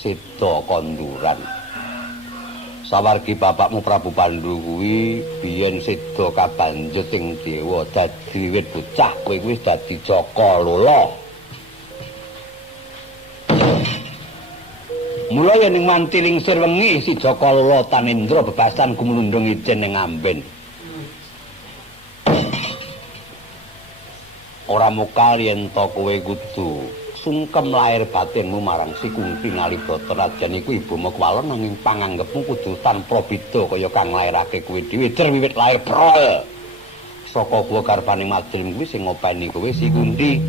seda konduran. Sawargi bapakmu Prabu Pandhu kuwi biyen seda kabanjut ing dewa dadi wiwit bocah kowe wis dadi Jaka Lola. Mula yen ing mantiling sir wengi si Jaka Lola Tanendra bebasan gumulundung ijen ning Amben. Ora mokal yen to kowe kudu sungkem lahir batinmu marang si Kunti Nalibata Rajan iku ibumu kwalon nanging panganggepmu kudu tanpa beda kaya kang lairake kowe dhewe wiwit lahir prol. Saka kuwa karpaning madrim kuwi sing ngopeni kowe si Kunti.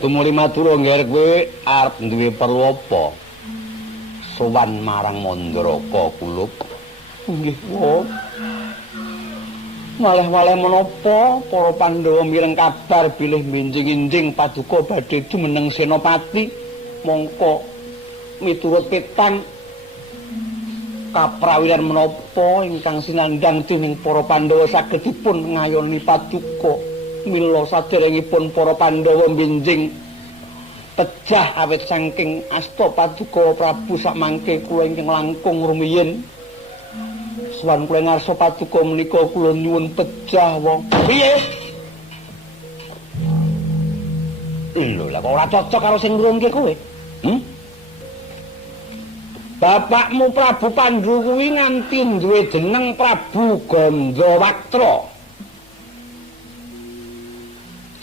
Tumuli matur ngger kowe arep duwe perlu apa? Sowan marang Mandraka kulup. Nggih, Wong. Waleh-waleh menapa para Pandhawa mireng kabar bilih minjing-injing paduka badhe jumeneng Senopati mongko miturut petang kaprawilan menapa ingkang sinandhang dening para Pandhawa saged dipun ngayoni paduka mila saderengipun para Pandhawa minjing pejah awit saking asta paduka Prabu sakmangke kula ingkang langkung rumiyin Swan kula ngarsa paduka menika kula nyuwun pejah wong. Piye? Lho, lah kok ora cocok karo sing ngrungke kowe? Bapakmu Prabu Pandhu kuwi nganti duwe jeneng Prabu Gandawaktra.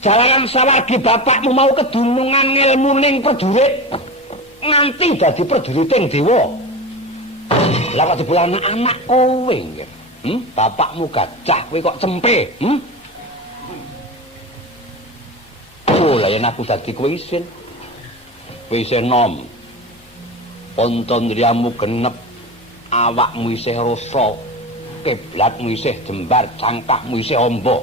Jalaran sawargi bapakmu mau kedunungan ngilmuning prajurit nganti dadi prajuriting dewa. Lah kok dibul anak-anak kowe nggih. Bapakmu gajah kowe kok cempe. Oh, lah yen aku dadi kowe isin. Kowe isin nom. Pontondriyamu genep, awakmu isih rasa, kiblatmu isih jembar, cangkahmu isih amba.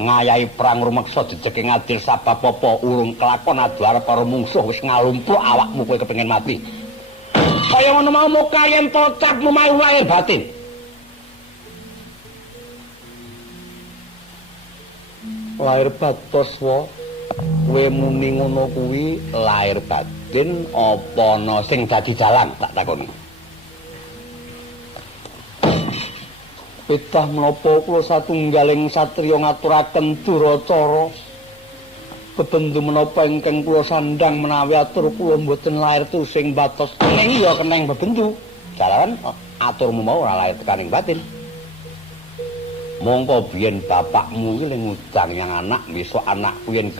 Ngayahi perang rumeksa diceking adil sabab apa urung kelakon adu arep karo mungsuh wis ngalumpluk awakmu kowe kepengin mati. Kaya ngono mau mukayen tocapmu mau lahir batin. Lahir batoswa kowe muni ngono kuwi lahir batin apa ana sing dadi dalan tak takoni. Pitah menapa kula satunggaling satriya ngaturaken duracara bebendu menapa ingkang kula sandhang menawi atur kula mboten lahir tusing batos ning ya keneng bebendu jalaran aturmu mau ora lahir tekaning batin. Mongko biyen bapakmu iki ling ngudang yang anak besok anakku yen